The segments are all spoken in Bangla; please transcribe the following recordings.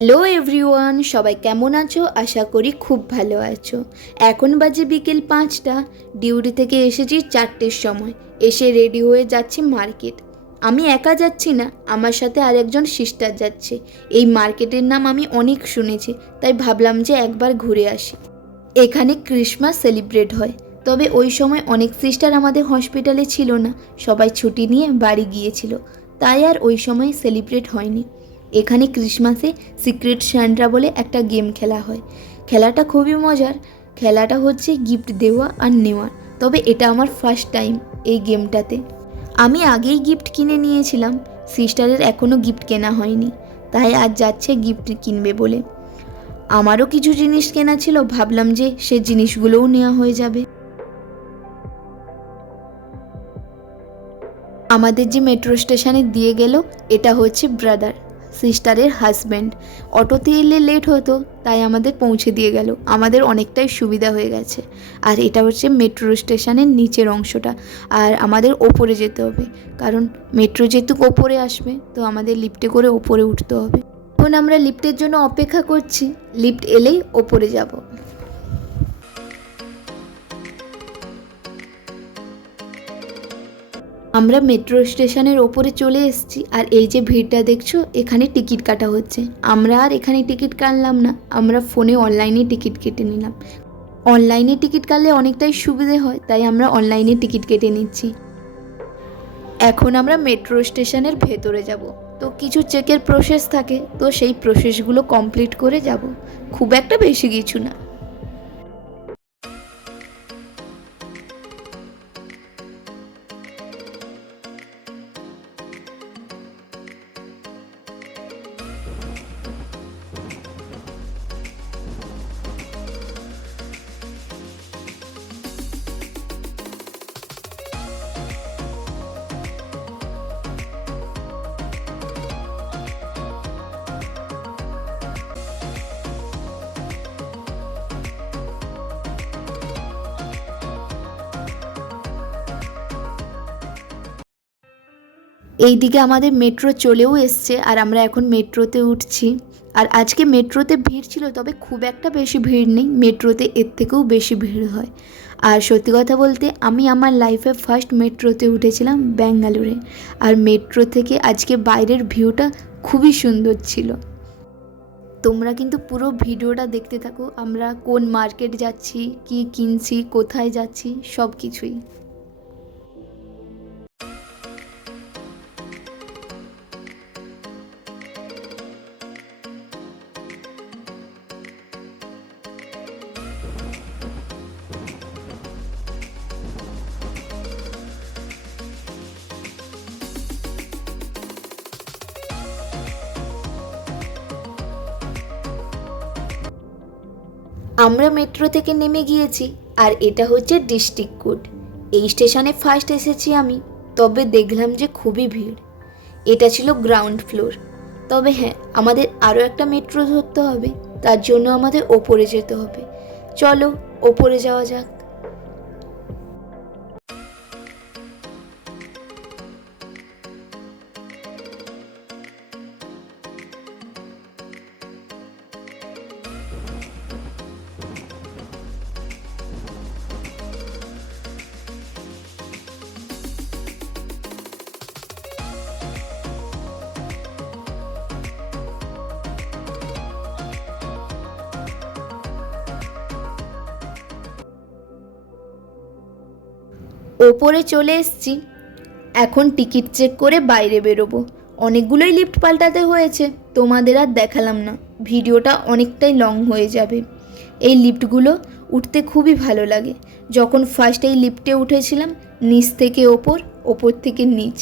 হ্যালো এভরিওয়ান, সবাই কেমন আছো? আশা করি খুব ভালো আছো। এখন বাজে বিকেল 5টা। ডিউটি থেকে এসেছি 4টের সময়। এসে রেডি হয়ে যাচ্ছি মার্কেট। আমি একা যাচ্ছি না, আমার সাথে আরেকজন সিস্টার যাচ্ছে। এই মার্কেটের নাম আমি অনেক শুনেছি, তাই ভাবলাম যে একবার ঘুরে আসি। এখানে ক্রিসমাস সেলিব্রেট হয়, তবে ওই সময় অনেক সিস্টার আমাদের হসপিটালে ছিল না, সবাই ছুটি নিয়ে বাড়ি গিয়েছিল, তাই আর ওই সময় সেলিব্রেট হয়নি। এখানে ক্রিসমাসে সিক্রেট স্যান্টা বলে একটা গেম খেলা হয়। খেলাটা খুবই মজার। খেলাটা হচ্ছে গিফট দেওয়া আর নেওয়ার। তবে এটা আমার ফার্স্ট টাইম এই গেমটাতে। আমি আগেই গিফট কিনে নিয়েছিলাম, সিস্টারের এখনও গিফট কেনা হয়নি, তাই আজ যাচ্ছে গিফট কিনবে বলে। আমারও কিছু জিনিস কেনা ছিল, ভাবলাম যে সে জিনিসগুলোও নেওয়া হয়ে যাবে। আমাদের যে মেট্রো স্টেশনে দিয়ে গেল, এটা হচ্ছে ব্রাদার, সিস্টারের হাজব্যান্ড। অটোতে এলে লেট হতো, তাই আমাদের পৌঁছে দিয়ে গেল। আমাদের অনেকটাই সুবিধা হয়ে গেছে। আর এটা হচ্ছে মেট্রো স্টেশনের নিচের অংশটা। আর আমাদের ওপরে যেতে হবে, কারণ মেট্রো যেহেতু ওপরে আসবে, তো আমাদের লিফটে করে ওপরে উঠতে হবে। এখন আমরা লিফটের জন্য অপেক্ষা করছি, লিফট এলেই ওপরে যাব। আমরা মেট্রো স্টেশনের ওপরে চলে এসেছি, আর এই যে ভিড়টা দেখছো, এখানে টিকিট কাটা হচ্ছে। আমরা আর এখানে টিকিট কাটলাম না, আমরা ফোনে অনলাইনে টিকিট কেটে নিলাম। অনলাইনে টিকিট কাটলে অনেকটাই সুবিধে হয়, তাই আমরা অনলাইনে টিকিট কেটে নিচ্ছি। এখন আমরা মেট্রো স্টেশনের ভেতরে যাব। তো কিছু চেকের প্রসেস থাকে, তো সেই প্রসেসগুলো কমপ্লিট করে যাব। খুব একটা বেশি কিছু না। এইদিকে আমাদের মেট্রো চলেও এসছে, আর আমরা এখন মেট্রোতে উঠছি। আর আজকে মেট্রোতে ভিড় ছিল, তবে খুব একটা বেশি ভিড় নেই। মেট্রোতে এর থেকেও বেশি ভিড় হয়। আর সত্যি কথা বলতে, আমি আমার লাইফে ফার্স্ট মেট্রোতে উঠেছিলাম ব্যাঙ্গালোরে। আর মেট্রো থেকে আজকে বাইরের ভিউটা খুবই সুন্দর ছিল। তোমরা কিন্তু পুরো ভিডিওটা দেখতে থাকো, আমরা কোন মার্কেট যাচ্ছি, কি কিনছি, কোথায় যাচ্ছি, সব কিছুই। আমরা মেট্রো থেকে নেমে গিয়েছি, আর এটা হচ্ছে ডিস্ট্রিক্ট কোড। এই স্টেশনে ফার্স্ট এসেছি আমি, তবে দেখলাম যে খুবই ভিড়। এটা ছিল গ্রাউন্ড ফ্লোর। তবে হ্যাঁ, আমাদের আরও একটা মেট্রো ধরতে হবে, তার জন্য আমাদের ওপরে যেতে হবে। চলো ওপরে যাওয়া যাক। ওপরে চলে এসেছি। এখন টিকিট চেক করে বাইরে বেরোবো। অনেকগুলোই লিফট পাল্টাতে হয়েছে, তোমাদের আর দেখালাম না, ভিডিওটা অনেকটাই লং হয়ে যাবে। এই লিফটগুলো উঠতে খুবই ভালো লাগে। যখন ফার্স্ট এই লিফটে উঠেছিলাম, নিচ থেকে ওপর, ওপর থেকে নিচ,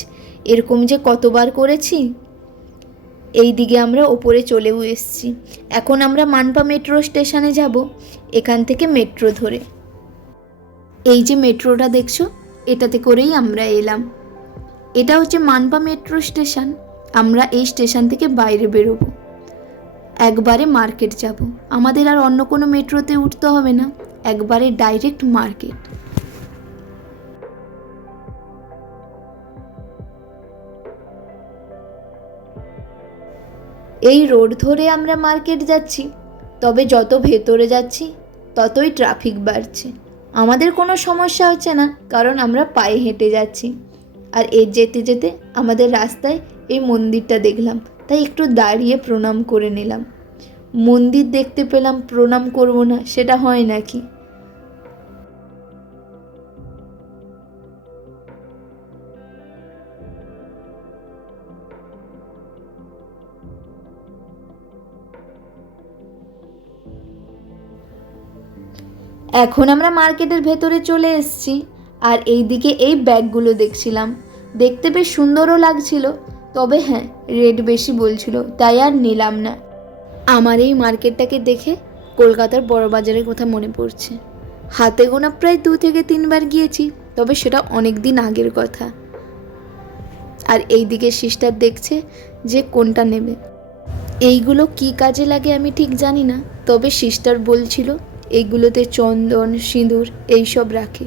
এরকম যে কতবার করেছি। এই দিকে আমরা ওপরে চলেও এসেছি। এখন আমরা মানপা মেট্রো স্টেশনে যাব, এখান থেকে মেট্রো ধরে। এই যে মেট্রোটা দেখছো, এটাতে করেই আমরা এলাম। এটা হচ্ছে মানপা মেট্রো স্টেশন। আমরা এই স্টেশন থেকে বাইরে বেরোবো, একবারে মার্কেট যাব। আমাদের আর অন্য কোনো মেট্রোতে উঠতে হবে না, একবারে ডাইরেক্ট মার্কেট। এই রোড ধরে আমরা মার্কেট যাচ্ছি, তবে যত ভেতরে যাচ্ছি ততই ট্রাফিক বাড়ছে। আমাদের কোনো সমস্যা হচ্ছে না, কারণ আমরা পায়ে হেঁটে যাচ্ছি। আর যেতে যেতে আমাদের রাস্তায় এই মন্দিরটা দেখলাম, তাই একটু দাঁড়িয়ে প্রণাম করে নিলাম। মন্দির দেখতে পেলাম, প্রণাম করব না, সেটা হয় নাকি? এখন আমরা মার্কেটের ভেতরে চলে এসেছি, আর এইদিকে এই ব্যাগগুলো দেখছিলাম। দেখতে বেশ সুন্দরও লাগছিল, তবে হ্যাঁ, রেট বেশি বলছিল, তাই আর নিলাম না। আমার এই মার্কেটটাকে দেখে কলকাতার বড় বাজারের কথা মনে পড়ছে। হাতে গোনা প্রায় 2 থেকে 3 বার গিয়েছি, তবে সেটা অনেক দিন আগের কথা। আর এইদিকে সিস্টার দেখছে যে কোনটা নেবে। এইগুলো কি কাজে লাগে আমি ঠিক জানি না, তবে সিস্টার বলছিল এইগুলোতে চন্দন, সিঁদুর এইসব রাখে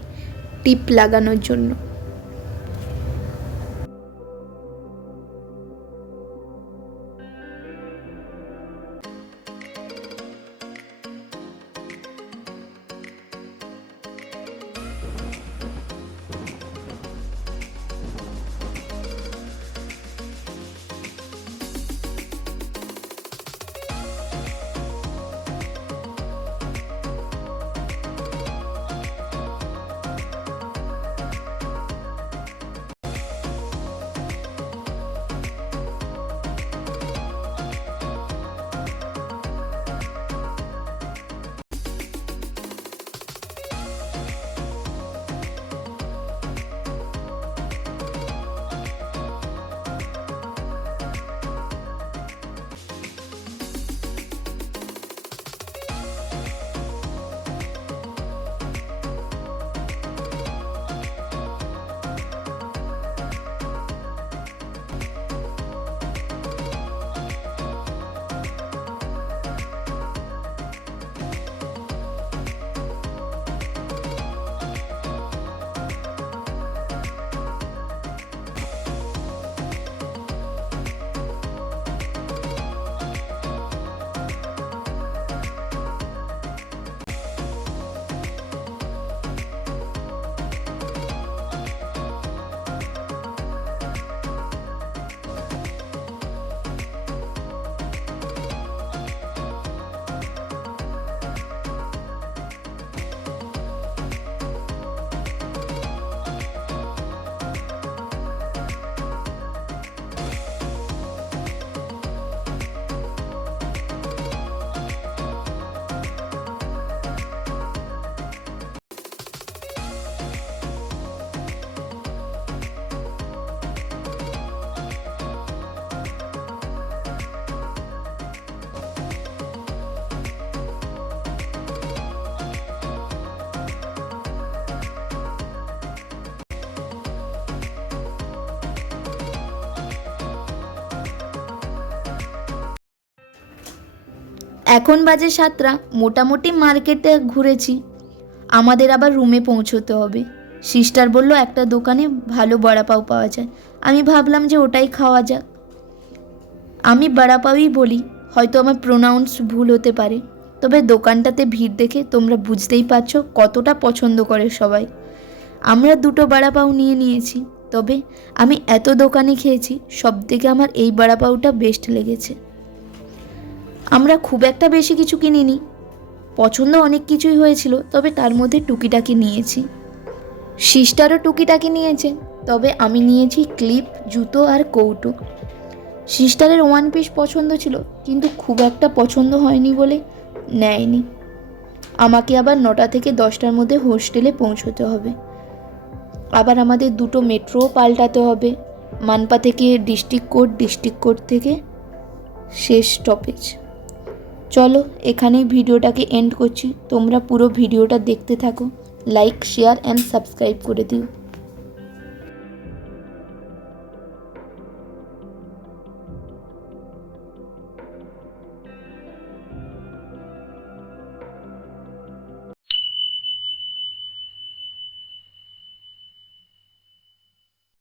টিপ লাগানোর জন্য। এখন বাজে 7টা, মোটামুটি মার্কেটে ঘুরেছি। আমাদের আবার রুমে পৌঁছতে হবে। সিস্টার বলল একটা দোকানে ভালো বড়া পাও পাওয়া যায়। আমি ভাবলাম যে ওটাই খাওয়া যাক। আমি বড়া পাওই বলি, হয়তো আমার প্রোনাউন্স ভুল হতে পারে, তবে দোকানটাতে ভিড় দেখে তোমরা বুঝতেই পারছো কতটা পছন্দ করে সবাই। আমরা 2টো বড়া পাও নিয়েছি, তবে আমি এত দোকানে খেয়েছি, সবথেকে আমার এই বড়া পাওটা বেস্ট লেগেছে। আমরা খুব একটা বেশি কিছু কিনিনি, পছন্দ অনেক কিছুই হয়েছিল, তবে তার মধ্যে টুকিটাকি নিয়েছি। সিস্টারও টুকিটাকি নিয়েছে, তবে আমি নিয়েছি ক্লিপ, জুতো আর কৌটো। সিস্টারের 1 পিস পছন্দ ছিল, কিন্তু খুব একটা পছন্দ হয়নি বলে নেয়নি। আমাকে আবার 9টা থেকে 10টার মধ্যে হোস্টেলে পৌঁছতে হবে। আবার আমাদের 2টো মেট্রোও পাল্টাতে হবে, মানপা থেকে ডিস্ট্রিক্ট কোর্ট থেকে শেষ স্টপেজ। চলো এখানেই ভিডিওটাকে এন্ড করছি। তোমরা পুরো ভিডিওটা দেখতে থাকো, লাইক, শেয়ার অ্যান্ড সাবস্ক্রাইব করে দিও।